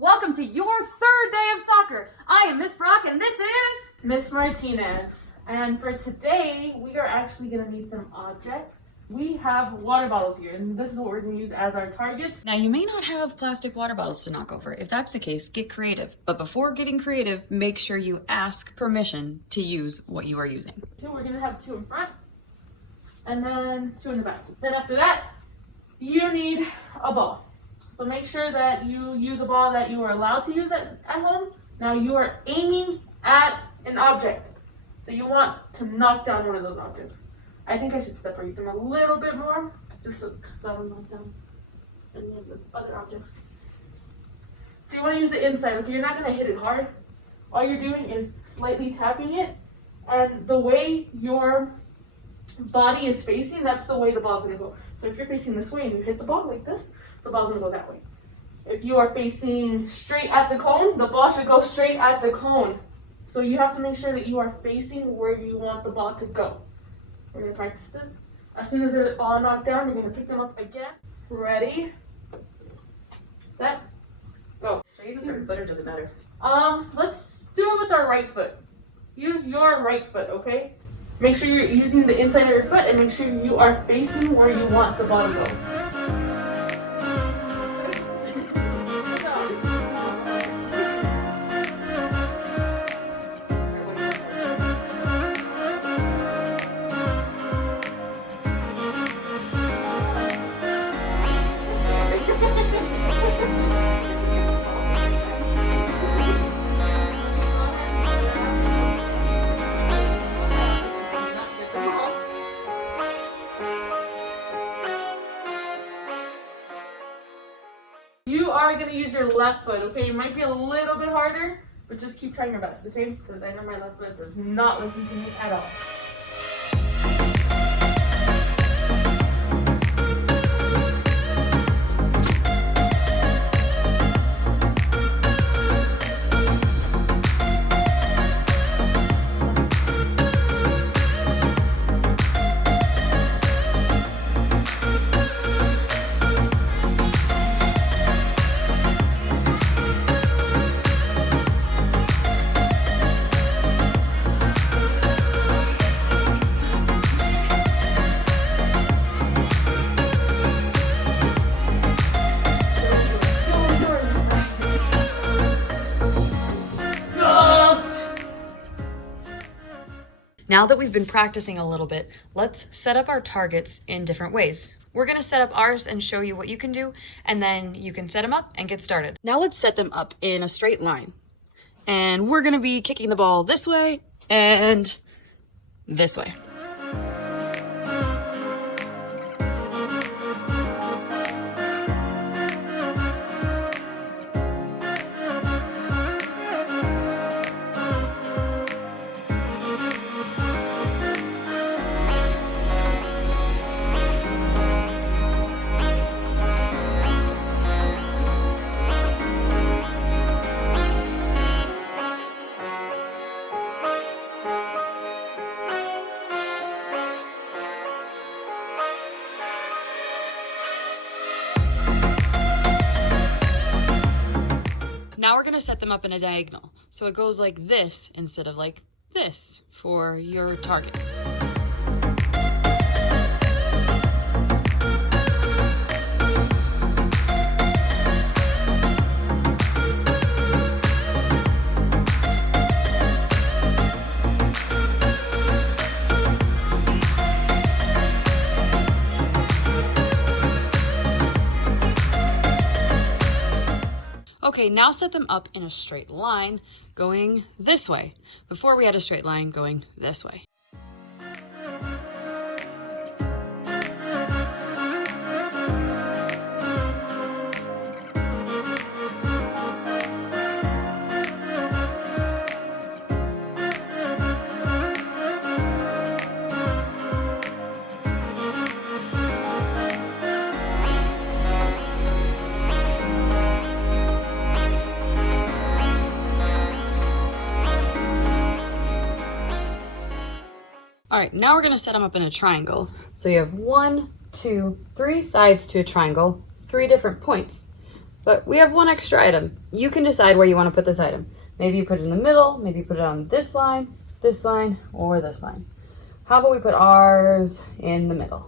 Welcome to your third day of soccer. I am Miss Brock and this is Miss Martinez. And for today, we are actually going to need some objects. We have water bottles here, and this is what we're going to use as our targets. Now, you may not have plastic water bottles to knock over. If that's the case, get creative. But before getting creative, make sure you ask permission to use what you are using. We're going to have 2 in front, and then 2 in the back. Then after that, you need a ball. So make sure that you use a ball that you are allowed to use at home. Now you are aiming at an object. So you want to knock down one of those objects. I think I should separate them a little bit more, just so I don't knock down any of the other objects. So you want to use the inside. Okay, you're not going to hit it hard. All you're doing is slightly tapping it, and the way your body is facing, that's the way the ball's going to go. So if you're facing this way and you hit the ball like this, the ball's going to go that way. If you are facing straight at the cone, the ball should go straight at the cone. So you have to make sure that you are facing where you want the ball to go. We're going to practice this. As soon as they're all knocked down, you're going to pick them up again. Ready, set, go. Should I use a certain foot or does it matter? Let's do it with our right foot. Use your right foot, okay? Make sure you're using the inside of your foot and make sure you are facing where you want the ball to go. You are going to use your left foot, okay? It might be a little bit harder, but just keep trying your best, okay? Because I know my left foot does not listen to me at all. Now that we've been practicing a little bit, let's set up our targets in different ways. We're gonna set up ours and show you what you can do, and then you can set them up and get started. Now let's set them up in a straight line. And we're gonna be kicking the ball this way and this way. Now we're gonna set them up in a diagonal. So it goes like this instead of like this for your targets. Okay, now set them up in a straight line going this way. Before we had a straight line going this way. All right, now we're gonna set them up in a triangle. So you have 1, 2, 3 sides to a triangle, 3 different points. But we have one extra item. You can decide where you want to put this item. Maybe you put it in the middle, maybe you put it on this line, or this line. How about we put ours in the middle?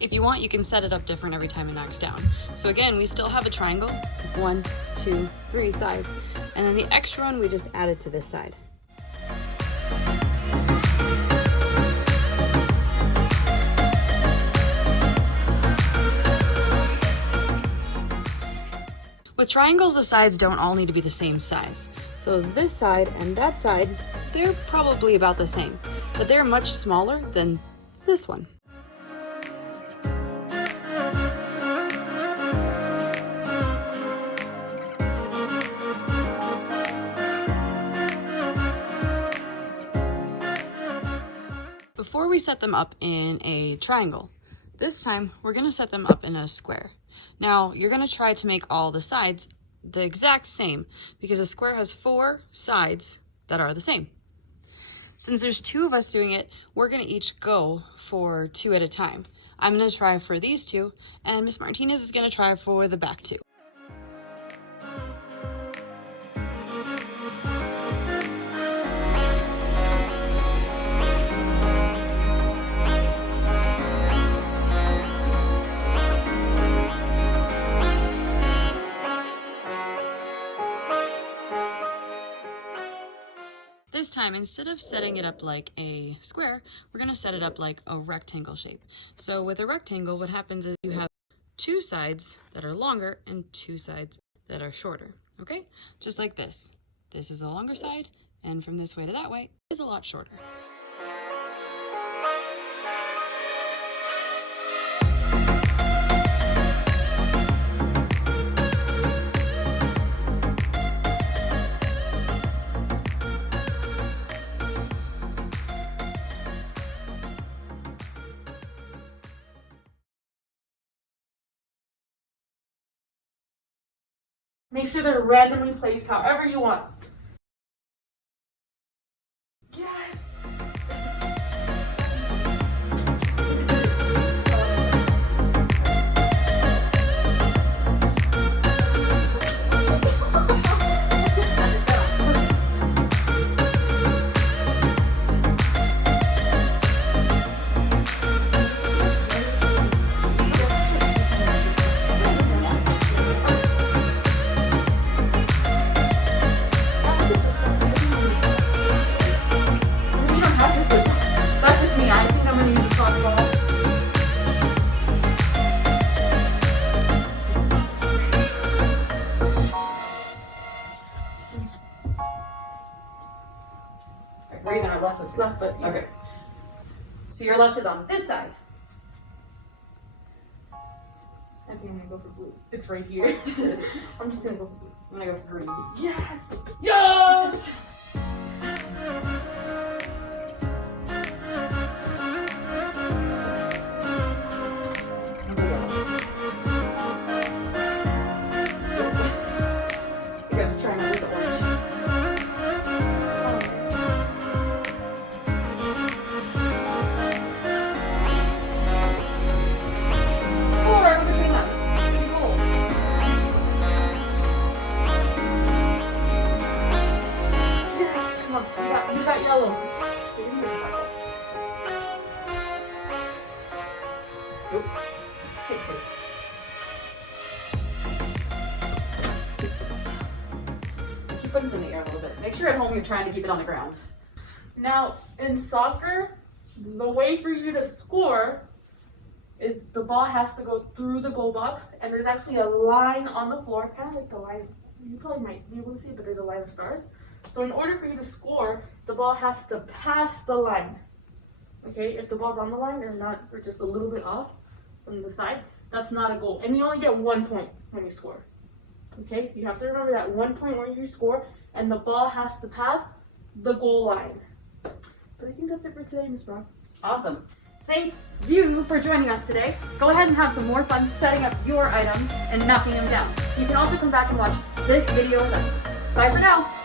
If you want, you can set it up different every time it knocks down. So again, we still have a triangle, 1, 2, 3 sides, and then the extra one we just added to this side. With triangles, the sides don't all need to be the same size. So this side and that side, they're probably about the same, but they're much smaller than this one. Before we set them up in a triangle, this time we're going to set them up in a square. Now, you're going to try to make all the sides the exact same because a square has 4 sides that are the same. Since there's 2 of us doing it, we're going to each go for 2 at a time. I'm going to try for these 2, and Miss Martinez is going to try for the back 2. This time, instead of setting it up like a square, we're going to set it up like a rectangle shape. So with a rectangle, what happens is you have 2 sides that are longer and 2 sides that are shorter, okay? Just like this. This is the longer side, and from this way to that way is a lot shorter. Make sure they're randomly placed however you want. Yes! We're using our left foot. Left foot, yes. Okay. So your left is on this side. I think I'm gonna go for blue. It's right here. I'm just gonna go for blue. I'm gonna go for green. Yes! Yes! You guys are trying to do the orange. Score right between them. Pretty cool. Yes! Come on, you got yellow. So you need a circle. Oop. Hit 2. Keep putting it in the air a little bit. Make sure at home you're trying to keep it on the ground. Now, in soccer, the way for you to score is the ball has to go through the goal box, and there's actually a line on the floor, kind of like the line, you probably might be able to see it, but there's a line of stars. So in order for you to score, the ball has to pass the line. Okay, if the ball's on the line or not, or just a little bit off from the side, that's not a goal. And you only get 1 point when you score. Okay, you have to remember that 1 point when you score, and the ball has to pass the goal line. But I think that's it for today, Miss Brock. Awesome. Thank you for joining us today. Go ahead and have some more fun setting up your items and knocking them down. You can also come back and watch this video with us. Bye for now.